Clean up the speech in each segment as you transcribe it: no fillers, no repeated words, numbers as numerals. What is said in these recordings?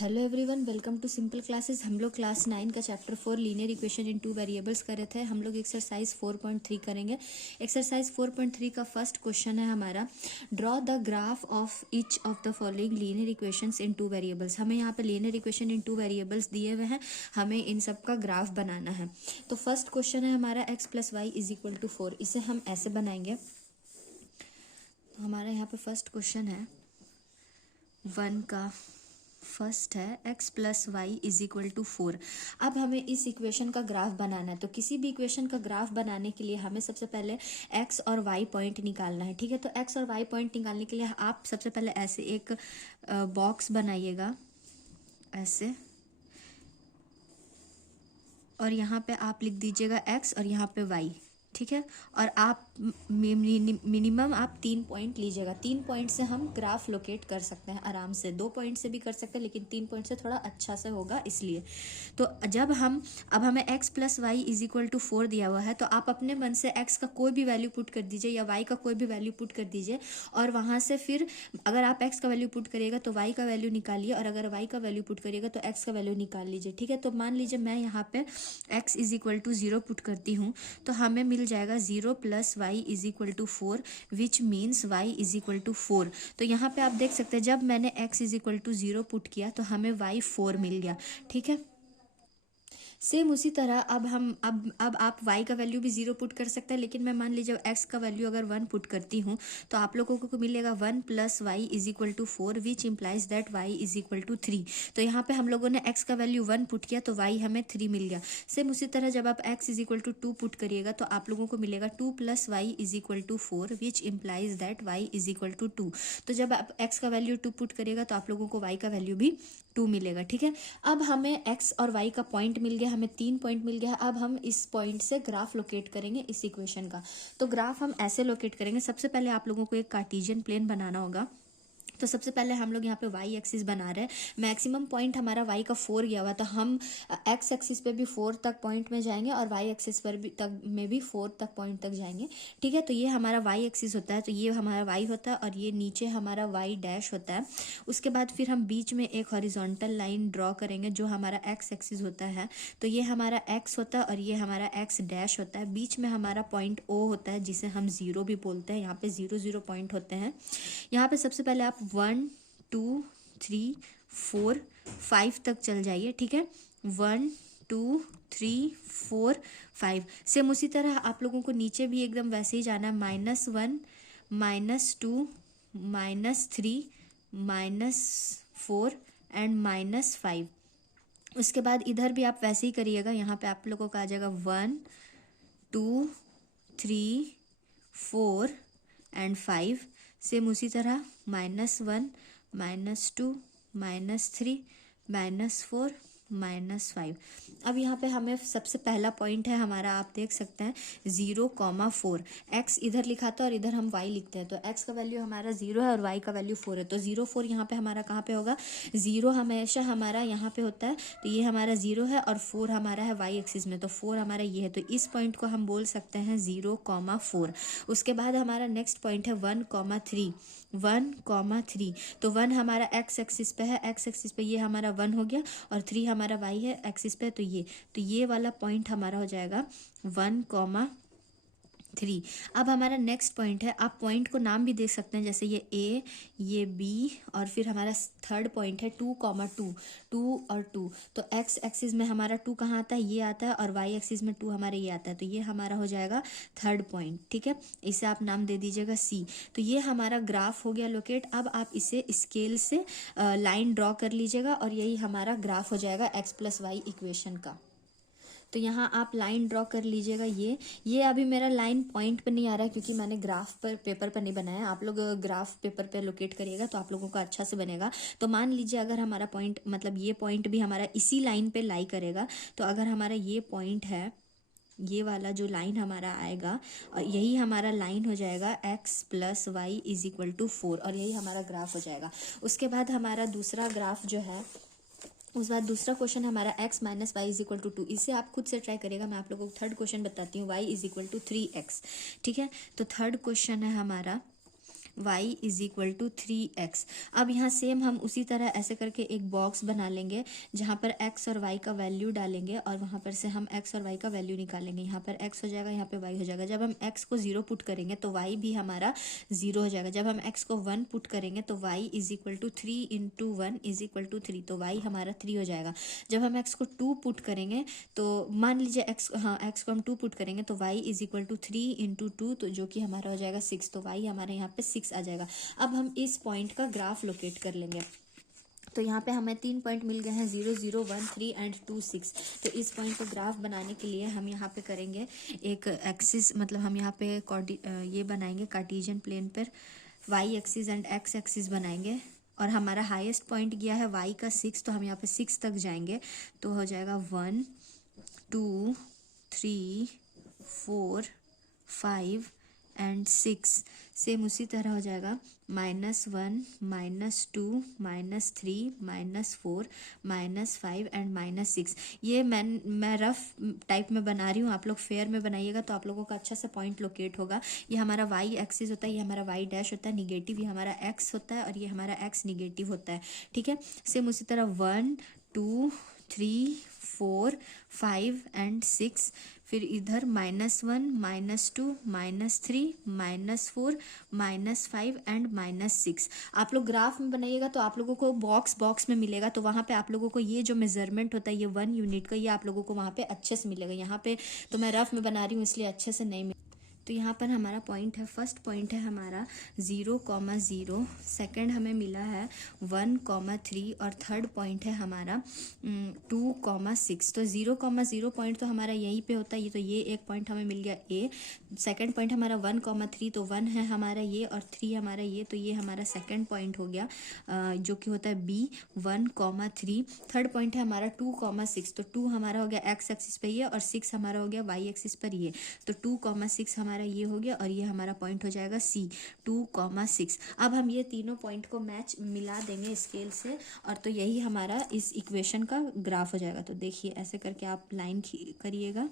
Hello everyone, welcome to simple classes. हम लोग class 9 का chapter 4 linear equation in two variables कर रहे थे। हम लोग एक्सरसाइज 4.3 करेंगे। एक्सरसाइज 4.3 का फर्स्ट क्वेश्चन है हमारा, draw the graph of each of the following linear equations in two variables. हमें यहाँ पे linear equation in two variables दिए हुए हैं, हमें इन सब का ग्राफ बनाना है। तो फर्स्ट क्वेश्चन है हमारा x + y = 4। इसे हम ऐसे बनाएंगे। तो हमारा यहाँ पे फर्स्ट क्वेश्चन है 1 का फर्स्ट है x + y = 4। अब हमें इस इक्वेशन का ग्राफ बनाना है। तो किसी भी इक्वेशन का ग्राफ बनाने के लिए हमें सबसे पहले x और y पॉइंट निकालना है। ठीक है, तो x और y पॉइंट निकालने के लिए आप सबसे पहले ऐसे एक बॉक्स बनाइएगा ऐसे, और यहाँ पे आप लिख दीजिएगा x और यहाँ पे y। ठीक है, और आप मिनिमम आप 3 पॉइंट लीजिएगा। 3 पॉइंट से हम ग्राफ लोकेट कर सकते हैं आराम से। 2 पॉइंट से भी कर सकते हैं, लेकिन 3 पॉइंट से थोड़ा अच्छा से होगा इसलिए। तो जब हम अब हमें x + y = 4 दिया हुआ है, तो आप अपने मन से x का कोई भी वैल्यू पुट कर दीजिए या y का कोई भी वैल्यू पुट कर दीजिए, और वहाँ से फिर अगर आप x का वैल्यू पुट करिएगा तो y का वैल्यू निकालिए, और अगर y का वैल्यू पुट करिएगा तो x का वैल्यू निकाल लीजिए। ठीक है, तो मान लीजिए मैं यहाँ पे x = 0 पुट करती हूँ, तो हमें मिल जाएगा 0 + y = 4, विच मीन्स y = 4। तो यहाँ पे आप देख सकते हैं, जब मैंने x = 0 पुट किया तो हमें y 4 मिल गया। ठीक है, सेम उसी तरह अब आप y का वैल्यू भी 0 पुट कर सकते हैं, लेकिन मैं मान लीजिए x का वैल्यू अगर 1 पुट करती हूँ, तो आप लोगों को मिलेगा 1 + y = 4, which implies that y = 3। तो यहाँ पे हम लोगों ने x का वैल्यू 1 पुट किया तो y हमें 3 मिल गया। सेम उसी तरह जब आप x = 2 पुट करिएगा तो आप लोगों को मिलेगा 2 + y = 4, which implies that y = 2। तो जब आप x का वैल्यू 2 पुट करिएगा तो आप लोगों को y का वैल्यू भी 2 मिलेगा। ठीक है, अब हमें x और y का पॉइंट मिल गया, हमें 3 पॉइंट मिल गया। अब हम इस पॉइंट से ग्राफ लोकेट करेंगे इस इक्वेशन का। तो ग्राफ हम ऐसे लोकेट करेंगे। सबसे पहले आप लोगों को एक कार्टेशियन प्लेन बनाना होगा। तो सबसे पहले हम लोग यहाँ पे y एक्सिस बना रहे हैं। मैक्सिमम पॉइंट हमारा y का 4 गया हुआ, तो हम x एक्सिस पे भी 4 तक पॉइंट में जाएंगे और y एक्सिस पर भी तक में भी 4 तक पॉइंट तक जाएंगे। ठीक है, तो ये हमारा y एक्सिस होता है, तो ये हमारा y होता है और ये नीचे हमारा y' होता है। उसके बाद फिर हम बीच में एक हॉरिजॉन्टल लाइन ड्रॉ करेंगे जो हमारा x एक्सिस होता है। तो ये हमारा x होता है और ये हमारा x' होता है। बीच में हमारा पॉइंट O होता है, जिसे हम 0 भी बोलते हैं। यहाँ पे 0 0 पॉइंट होते हैं। यहाँ पे सबसे पहले आप 1 2 3 4 5 तक चल जाइए। ठीक है, 1 2 3 4 5। सेम उसी तरह आप लोगों को नीचे भी एकदम वैसे ही जाना है। -1 -2 -3 -4 एंड -5। उसके बाद इधर भी आप वैसे ही करिएगा। यहाँ पे आप लोगों का आ जाएगा 1 2 3 4 एंड 5। सेम उसी तरह -1 -2 -3 -4 -5। अब यहाँ पे हमें सबसे पहला पॉइंट है हमारा, आप देख सकते हैं 0,4। x इधर लिखा था और इधर हम y लिखते हैं, तो x का वैल्यू हमारा 0 है और y का वैल्यू 4 है। तो 0 4 यहाँ पे हमारा कहाँ पे होगा? 0 हमेशा हमारा यहाँ पे होता है, तो ये हमारा 0 है और 4 हमारा है y एक्सिस में, तो 4 हमारा ये है। तो इस पॉइंट को हम बोल सकते हैं 0,4। उसके बाद हमारा नेक्स्ट पॉइंट है 1,3। 1,3, तो 1 हमारा x एक्सिस पे है, x एक्सिस पे ये हमारा 1 हो गया, और 3 हमारा y है एक्सिस पे, तो ये वाला पॉइंट हमारा हो जाएगा 1,3। अब हमारा नेक्स्ट पॉइंट है, आप पॉइंट को नाम भी देख सकते हैं, जैसे ये A, ये B, और फिर हमारा थर्ड पॉइंट है 2,2। 2 और 2, तो x एक्सिस में हमारा 2 कहाँ आता है? ये आता है, और y एक्सिस में 2 हमारे ये आता है, तो ये हमारा हो जाएगा थर्ड पॉइंट। ठीक है, इसे आप नाम दे दीजिएगा C। तो ये हमारा ग्राफ हो गया लोकेट। अब आप इसे स्केल से लाइन ड्रॉ कर लीजिएगा, और यही हमारा ग्राफ हो जाएगा x + y इक्वेशन का। तो यहाँ आप लाइन ड्रॉ कर लीजिएगा। ये अभी मेरा लाइन पॉइंट पर नहीं आ रहा है, क्योंकि मैंने ग्राफ पर पेपर पर नहीं बनाया। आप लोग ग्राफ पेपर पे लोकेट करिएगा तो आप लोगों को अच्छा से बनेगा। तो मान लीजिए अगर हमारा पॉइंट, मतलब ये पॉइंट भी हमारा इसी लाइन पे लाई करेगा, तो अगर हमारा ये पॉइंट है, ये वाला जो लाइन हमारा आएगा, और यही हमारा लाइन हो जाएगा x + y = 4, और यही हमारा ग्राफ हो जाएगा। उसके बाद हमारा दूसरा ग्राफ जो है, उस बाद दूसरा क्वेश्चन हमारा x - y = 2। इसे आप खुद से ट्राई करिएगा। मैं आप लोगों को थर्ड क्वेश्चन बताती हूँ, y = 3x। ठीक है, तो थर्ड क्वेश्चन है हमारा y is equal to 3x। अब यहाँ सेम हम उसी तरह ऐसे करके एक बॉक्स बना लेंगे जहाँ पर x और y का वैल्यू डालेंगे और वहाँ पर से हम x और y का वैल्यू निकालेंगे। यहाँ पर x हो जाएगा, यहाँ पे y हो जाएगा। जब हम x को 0 पुट करेंगे तो y भी हमारा 0 हो जाएगा। जब हम x को 1 पुट करेंगे तो y is equal to 3 into 1 is equal to 3, तो y हमारा 3 हो जाएगा। जब हम x को 2 पुट करेंगे तो मान लीजिए x को हम 2 पुट करेंगे तो y is equal to 3 into 2, तो जो कि हमारा हो जाएगा 6, तो y हमारे यहाँ पे 6 आ जाएगा। अब हम इस पॉइंट का ग्राफ लोकेट कर लेंगे। तो यहाँ पे हमें 3 पॉइंट मिल गए हैं, 0 0 1 3 एंड 2 6। तो इस पॉइंट को ग्राफ बनाने के लिए हम यहाँ पे करेंगे एक एक्सिस, मतलब हम यहाँ पे ये बनाएंगे कार्टेशियन प्लेन पर y axis and x axis बनाएंगे। और हमारा हाईएस्ट पॉइंट गया है y का 6, तो हम यहाँ पे 6 तक जाएंगे। तो हो जाएगा 1 2 3 4 5 एंड 6। सेम उसी तरह हो जाएगा -1 -2 -3 -4 -5 एंड -6। ये मैं रफ टाइप में बना रही हूँ, आप लोग फेयर में बनाइएगा तो आप लोगों का अच्छा से पॉइंट लोकेट होगा। ये हमारा y एक्सिस होता है, ये हमारा y डैश होता है निगेटिव, ये हमारा x होता है और ये हमारा x निगेटिव होता है। ठीक है, सेम उसी तरह 1 2 3 4 5 एंड 6। फिर इधर -1 -2 -3 -4 -5 एंड -6। आप लोग ग्राफ में बनाइएगा तो आप लोगों को बॉक्स में मिलेगा, तो वहाँ पे आप लोगों को ये जो मेजरमेंट होता है ये 1 यूनिट का, ये आप लोगों को वहाँ पे अच्छे से मिलेगा। यहाँ पे तो मैं रफ में बना रही हूँ इसलिए अच्छे से नहीं। तो यहाँ पर हमारा पॉइंट है, फर्स्ट पॉइंट है हमारा 0,0, सेकंड हमें मिला है 1,3 और थर्ड पॉइंट है हमारा 2,6। तो 0,0 पॉइंट तो हमारा यहीं पे होता है, ये तो ये एक पॉइंट हमें मिल गया ए। सेकंड पॉइंट हमारा 1,3, तो 1 है हमारा ये और 3 हमारा ये, तो ये हमारा सेकंड पॉइंट हो गया जो कि होता है बी 1,3। थर्ड पॉइंट है हमारा 2,6, तो 2 हमारा हो गया एक्स एक्सिस पर ये और 6 हमारा हो गया वाई एक्सिस पर ये, तो 2,6 हमारा ये हो गया और ये हमारा पॉइंट हो जाएगा सी 2,6। अब हम ये तीनों पॉइंट को मैच मिला देंगे स्केल से और तो यही हमारा इस इक्वेशन का ग्राफ हो जाएगा। तो देखिए ऐसे करके आप लाइन करिएगा,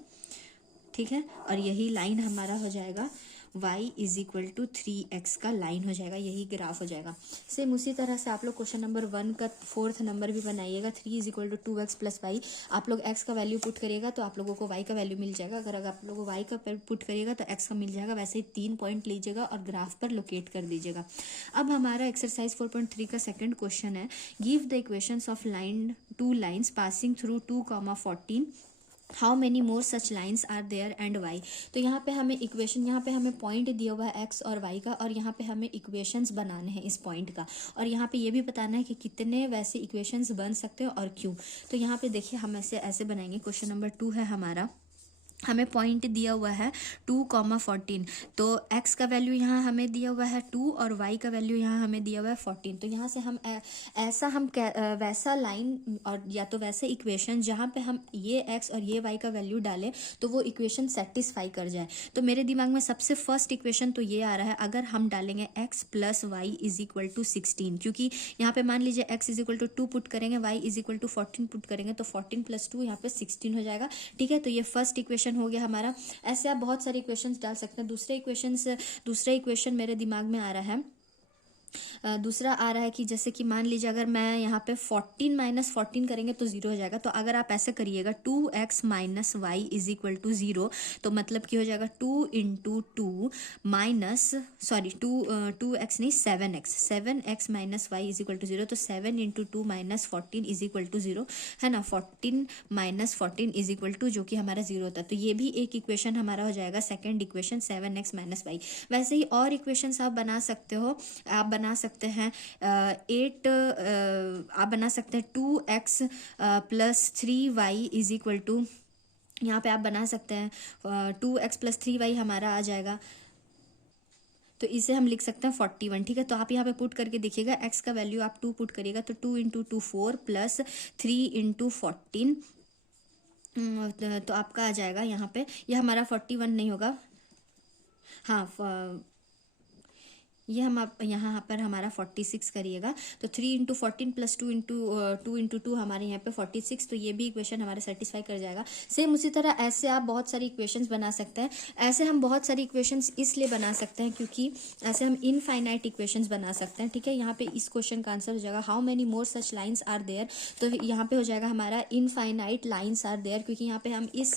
ठीक है, और यही लाइन हमारा हो जाएगा y is equal to 3x का लाइन हो जाएगा, यही ग्राफ हो जाएगा। सेम उसी तरह से आप लोग क्वेश्चन नंबर 1 का 4th नंबर भी बनाइएगा। 3 is equal to 2x plus y. आप लोग x का वैल्यू पुट करिएगा तो आप लोगों को y का वैल्यू मिल जाएगा। अगर आप लोगों को y का पुट करिएगा तो x का मिल जाएगा। वैसे ही 3 पॉइंट लीजिएगा और ग्राफ पर लोकेट कर दीजिएगा। अब हमारा एक्सरसाइज 4.3 का सेकंड क्वेश्चन है, give the equations of line 2 lines passing through 2,14, how many more such lines are there and why. तो यहाँ पे हमें इक्वेशन, यहाँ पे हमें पॉइंट दिया हुआ है एक्स और वाई का और यहाँ पे हमें इक्वेशंस बनाने हैं इस पॉइंट का, और यहाँ पे ये भी बताना है कि कितने वैसे इक्वेशंस बन सकते हैं और क्यों। तो यहाँ पे देखिए हम ऐसे बनाएंगे। क्वेश्चन नंबर 2 है हमारा, हमें पॉइंट दिया हुआ है 2,14, तो x का वैल्यू यहाँ हमें दिया हुआ है 2 और y का वैल्यू यहाँ हमें दिया हुआ है 14। तो यहाँ से हम वैसा लाइन और या तो वैसे इक्वेशन जहाँ पे हम ये x और ये y का वैल्यू डालें तो वो इक्वेशन सेटिस्फाई कर जाए। तो मेरे दिमाग में सबसे फर्स्ट इक्वेशन तो ये आ रहा है, अगर हम डालेंगे x plus y is equal to 16, क्योंकि यहाँ पे मान लीजिए x is equal to 2 put करेंगे, y is equal to 14 put करेंगे, तो 14 प्लस 2 यहाँ पे 16 हो जाएगा। ठीक है, तो ये फर्स्ट इक्वेशन हो गया हमारा। ऐसे आप बहुत सारे इक्वेशंस डाल सकते हैं। दूसरा इक्वेशन मेरे दिमाग में आ रहा है, दूसरा आ रहा है कि जैसे कि मान लीजिए अगर मैं यहाँ पे 14 माइनस 14 करेंगे तो 0 हो जाएगा। तो अगर आप ऐसे करिएगा 2x minus y is equal to 0, तो मतलब कि हो जाएगा 2 इंटू 2 माइनस 2x नहीं 7x minus y is equal to 0, तो 7 into 2 minus 14 is equal to 0 है ना। 14 माइनस 14 इज इक्वल टू जो कि हमारा 0 होता है। तो ये भी एक इक्वेशन हमारा हो जाएगा, second equation 7x minus Y. वैसे ही और इक्वेशन आप बना सकते हो, आप बना सकते हैं 8, आप बना सकते हैं 2x plus 3y is equal to, यहाँ पे आप बना सकते हैं 2x प्लस 3y हमारा आ जाएगा, तो इसे हम लिख सकते हैं 41। ठीक है, तो आप यहाँ पे पुट करके देखिएगा, x का वैल्यू आप 2 पुट करिएगा तो 2 इंटू 2 4 प्लस 3 इंटू 14, तो आपका आ जाएगा यहाँ पे, ये हमारा 41 नहीं होगा, हाँ ये हम आप यहाँ पर हमारा 46 करिएगा, तो 3 इंटू 14 प्लस 2 इंटू 2 हमारे यहाँ पे 46, तो ये भी इक्वेशन हमारा सेटिस्फाई कर जाएगा। सेम उसी तरह ऐसे आप बहुत सारी इक्वेशंस बना सकते हैं। ऐसे हम बहुत सारी इक्वेशंस इसलिए बना सकते हैं क्योंकि ऐसे हम इनफाइनाइट इक्वेशंस बना सकते हैं, ठीक है। यहाँ पे इस क्वेश्चन का आंसर हो जाएगा how many more such lines are there, तो यहाँ पे हो जाएगा हमारा इनफाइनाइट लाइन्स आर देयर, क्योंकि यहाँ पे हम इस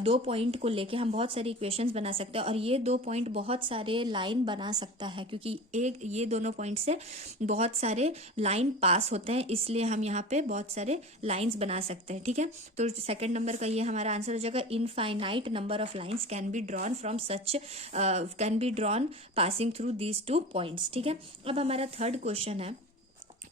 2 पॉइंट को लेके हम बहुत सारी इक्वेशंस बना सकते हैं और ये 2 पॉइंट बहुत सारे लाइन बना सकता है, क्योंकि ये दोनों पॉइंट से बहुत सारे लाइन पास होते हैं, इसलिए हम यहाँ पे बहुत सारे लाइंस बना सकते हैं, ठीक है। तो सेकंड नंबर का ये हमारा आंसर हो जाएगा infinite number of lines can be drawn from such can be drawn passing through these 2 points, ठीक है। अब हमारा थर्ड क्वेश्चन है,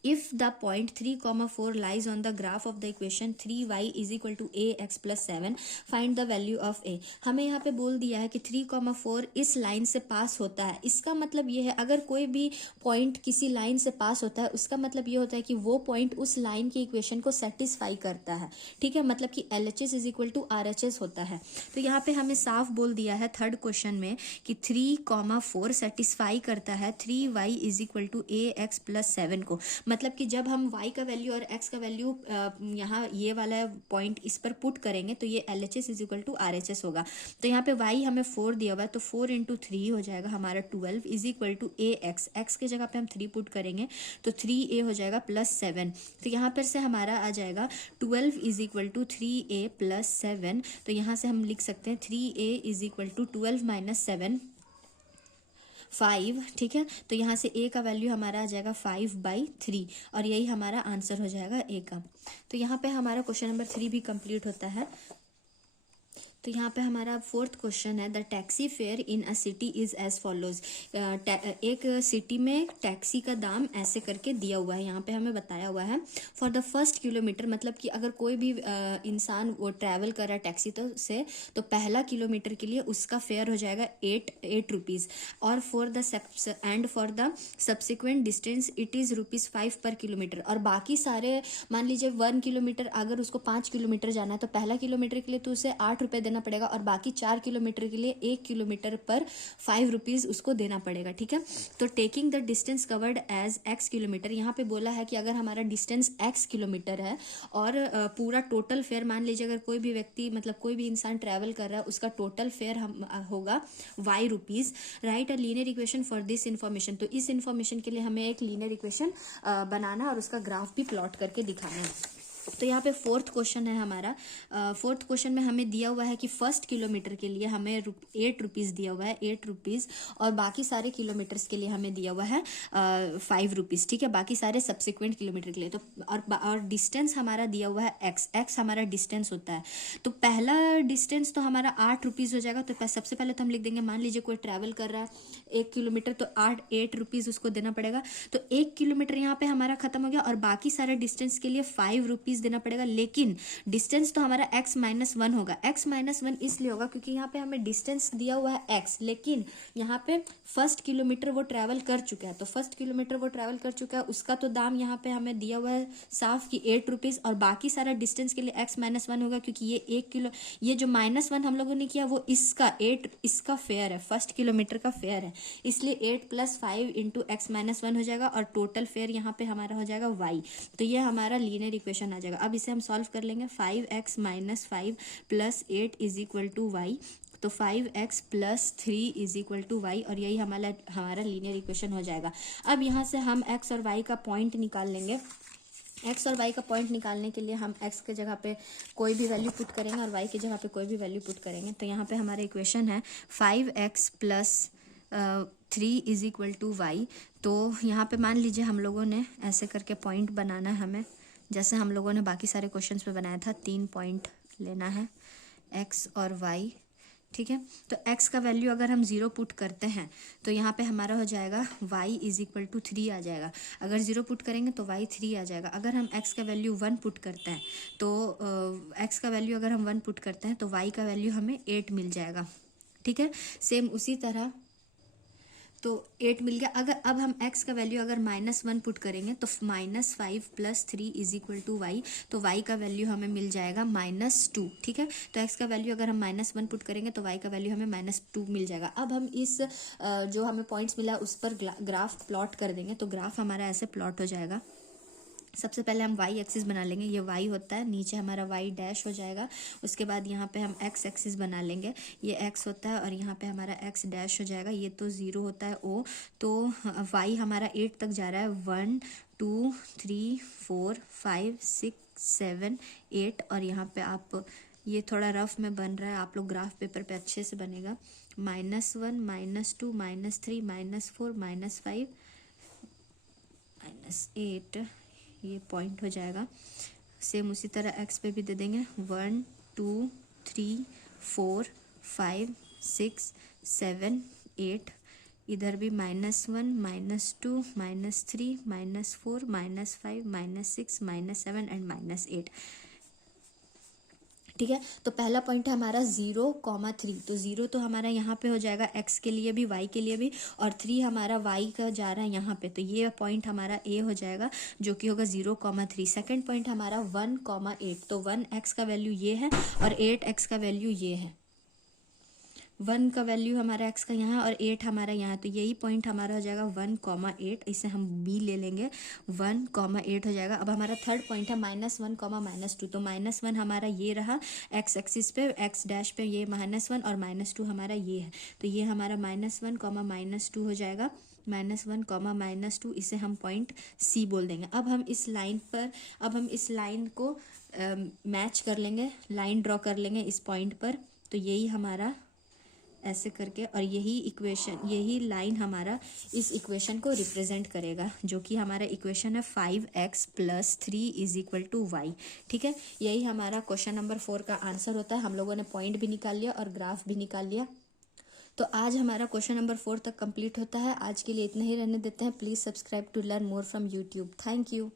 if the point 3, 4 lies on the graph of the equation 3y is equal to ax plus 7, find the value of a। हमें यहाँ पे बोल दिया है कि 3, 4 इस लाइन से पास होता है। इसका मतलब ये है अगर कोई भी पॉइंट किसी लाइन से पास होता है उसका मतलब ये होता है कि वो पॉइंट उस लाइन की इक्वेशन को सेटिस्फाई करता है, ठीक है, मतलब कि LHS is equal to RHS होता है। तो यहाँ पे हमें साफ बोल दिया है थर्ड क्वेश्चन में कि 3, 4 सेटिस्फाई करता है 3y is equal to ax plus 7 को, मतलब कि जब हम y का वैल्यू और x का वैल्यू यहाँ ये वाला पॉइंट इस पर पुट करेंगे तो ये LHS is equal to RHS होगा। तो यहाँ पे y हमें 4 दिया हुआ है, तो 4 इंटू 3 हो जाएगा हमारा 12 is equal to ax, x के जगह पे हम 3 पुट करेंगे तो 3a हो जाएगा प्लस 7। तो यहाँ पर से हमारा आ जाएगा 12 is equal to 3a plus 7। तो यहाँ से हम लिख सकते हैं 3a is equal to 12 minus 7 5, ठीक है। तो यहाँ से a का वैल्यू हमारा आ जाएगा 5/3 और यही हमारा आंसर हो जाएगा a का। तो यहाँ पे हमारा क्वेश्चन नंबर 3 भी कंप्लीट होता है। तो यहाँ पे हमारा फोर्थ क्वेश्चन है the taxi fare in a city is as follows. एक सिटी में टैक्सी का दाम ऐसे करके दिया हुआ है, यहाँ पे हमें बताया हुआ है फॉर द फर्स्ट किलोमीटर, मतलब कि अगर कोई भी इंसान वो ट्रैवल कर रहा है टैक्सी तो पहला किलोमीटर के लिए उसका फेयर हो जाएगा 8 रुपीज़ और for the subsequent distance it is ₹5 पर किलोमीटर। और बाकी सारे मान लीजिए 1 किलोमीटर अगर उसको 5 किलोमीटर जाना है तो पहला किलोमीटर के लिए तो उसे 8 रुपये देना पड़ेगा और बाकी 4 किलोमीटर के लिए 1 किलोमीटर पर 5 रुपीज़ उसको देना पड़ेगा, ठीक है। तो taking the distance covered as x kilometre, यहाँ पे बोला है कि अगर हमारा डिस्टेंस x किलोमीटर है और पूरा टोटल फेयर मान लीजिए अगर कोई भी व्यक्ति मतलब कोई भी इंसान ट्रैवल कर रहा है उसका टोटल फेयर होगा y rupees. Right a linear equation for this information, तो इस इन्फॉर्मेशन के लिए हमें एक लीनियर इक्वेशन बनाना और उसका ग्राफ भी प्लॉट करके दिखाना है। तो यहाँ पे फोर्थ क्वेश्चन है हमारा। फोर्थ क्वेश्चन में हमें दिया हुआ है कि फर्स्ट किलोमीटर के लिए हमें 8 रुपीज़ दिया हुआ है 8 रुपीज़ और बाकी सारे किलोमीटर्स के लिए हमें दिया हुआ है 5 रुपीज़, ठीक है, बाकी सारे सब्सिक्वेंट किलोमीटर के लिए। तो और डिस्टेंस हमारा दिया हुआ है x हमारा डिस्टेंस होता है। तो पहला डिस्टेंस तो हमारा 8 रुपीज़ हो जाएगा। तो सबसे पहले तो हम लिख देंगे मान लीजिए कोई ट्रैवल कर रहा है 1 किलोमीटर तो 8 रुपीज़ उसको देना पड़ेगा। तो 1 किलोमीटर यहाँ पे हमारा खत्म हो गया और बाकी सारे डिस्टेंस के लिए 5 रुपीज़ देना पड़ेगा, लेकिन डिस्टेंस तो हमारा x-1 होगा। x-1 इसलिए होगा क्योंकि यहाँ पे हमें डिस्टेंस दिया हुआ है x, लेकिन यहाँ पे फर्स्ट किलोमीटर वो ट्रैवल कर चुका है। तो फर्स्ट किलोमीटर वो ट्रैवल कर चुका है उसका तो दाम यहाँ पे हमें दिया हुआ है साफ कि 8 रुपीज़ और बाकी सारा डिस्टेंस के लिए x-1 होगा क्योंकि ये 1 किलो ये जो -1 हम लोगों ने किया वो इसका 8 इसका फेयर है, फर्स्ट किलोमीटर का फेयर है, इसलिए 8 + 5 इंटू x-1 हो जाएगा और टोटल फेयर यहाँ पे हमारा हो जाएगा y। तो ये हमारा लीनियर इक्वेशन आ जाएगा। अब इसे हम सॉल्व कर लेंगे 5x - 5 + 8 = y। तो 5x + 3 = y और यही हमारा लीनियर इक्वेशन हो जाएगा। अब यहाँ से हम x और y का पॉइंट निकाल लेंगे। x और y का पॉइंट निकालने के लिए हम x के जगह पे कोई भी वैल्यू पुट करेंगे और y की जगह पे कोई भी वैल्यू पुट करेंगे। तो यहाँ पे हमारा इक्वेशन है 5x + 3 = y। तो यहाँ पे मान लीजिए हम लोगों ने ऐसे करके पॉइंट बनाना है हमें, जैसे हम लोगों ने बाकी सारे क्वेश्चंस में बनाया था। 3 पॉइंट लेना है x और y, ठीक है। तो x का वैल्यू अगर हम 0 पुट करते हैं तो यहाँ पे हमारा हो जाएगा y = 3 आ जाएगा। अगर 0 पुट करेंगे तो y 3 आ जाएगा। अगर हम x का वैल्यू 1 पुट करते हैं तो x का वैल्यू अगर हम 1 पुट करते हैं तो y का वैल्यू हमें 8 मिल जाएगा, ठीक है। सेम उसी तरह तो 8 मिल गया। अगर अब हम x का वैल्यू अगर -1 पुट करेंगे तो -5 + 3 = y, तो y का वैल्यू हमें मिल जाएगा -2। ठीक है, तो x का वैल्यू अगर हम -1 पुट करेंगे तो y का वैल्यू हमें -2 मिल जाएगा। अब हम इस जो हमें पॉइंट्स मिला उस पर ग्राफ प्लॉट कर देंगे, तो ग्राफ हमारा ऐसे प्लॉट हो जाएगा। सबसे पहले हम y एक्सिस बना लेंगे, ये y होता है, नीचे हमारा y डैश हो जाएगा। उसके बाद यहाँ पे हम x एक्सिस बना लेंगे, ये x होता है और यहाँ पे हमारा x डैश हो जाएगा। ये तो 0 होता है o, तो y हमारा 8 तक जा रहा है, 1 2 3 4 5 6 7 8। और यहाँ पे आप, ये थोड़ा रफ में बन रहा है, आप लोग ग्राफ पेपर पे अच्छे से बनेगा। -1 -2 -3 -4 -5 -8, ये पॉइंट हो जाएगा। सेम उसी तरह x पे भी दे देंगे, 1 2 3 4 5 6 7 8। इधर भी -1 -2 -3 -4 -5 -6 -7 एंड -8। ठीक है, तो पहला पॉइंट है हमारा 0,3, तो 0 तो हमारा यहाँ पे हो जाएगा x के लिए भी y के लिए भी, और 3 हमारा y का जा रहा है यहाँ पे, तो ये पॉइंट हमारा a हो जाएगा जो कि होगा 0,3। सेकंड पॉइंट हमारा 1,8, तो 1x का वैल्यू ये है और 8x का वैल्यू ये है। 1 का वैल्यू हमारा x का यहाँ और 8 हमारा यहाँ, तो यही पॉइंट हमारा हो जाएगा 1,8। इसे हम b ले लेंगे, 1,8 हो जाएगा। अब हमारा थर्ड पॉइंट है -1, -2, तो -1 हमारा ये रहा x एक्सिस पे, x डैश पे ये -1 और -2 हमारा ये है, तो ये हमारा -1, -2 हो जाएगा। -1, -2, इसे हम पॉइंट C बोल देंगे। अब हम इस लाइन पर, अब हम इस लाइन को मैच कर लेंगे, लाइन ड्रॉ कर लेंगे इस पॉइंट पर, तो यही हमारा ऐसे करके, और यही इक्वेशन, यही लाइन हमारा इस इक्वेशन को रिप्रेजेंट करेगा, जो कि हमारा इक्वेशन है 5x + 3 = y। ठीक है, यही हमारा क्वेश्चन नंबर 4 का आंसर होता है। हम लोगों ने पॉइंट भी निकाल लिया और ग्राफ भी निकाल लिया। तो आज हमारा क्वेश्चन नंबर 4 तक कंप्लीट होता है। आज के लिए इतना ही रहने देते हैं। Please subscribe to learn more from YouTube. Thank you.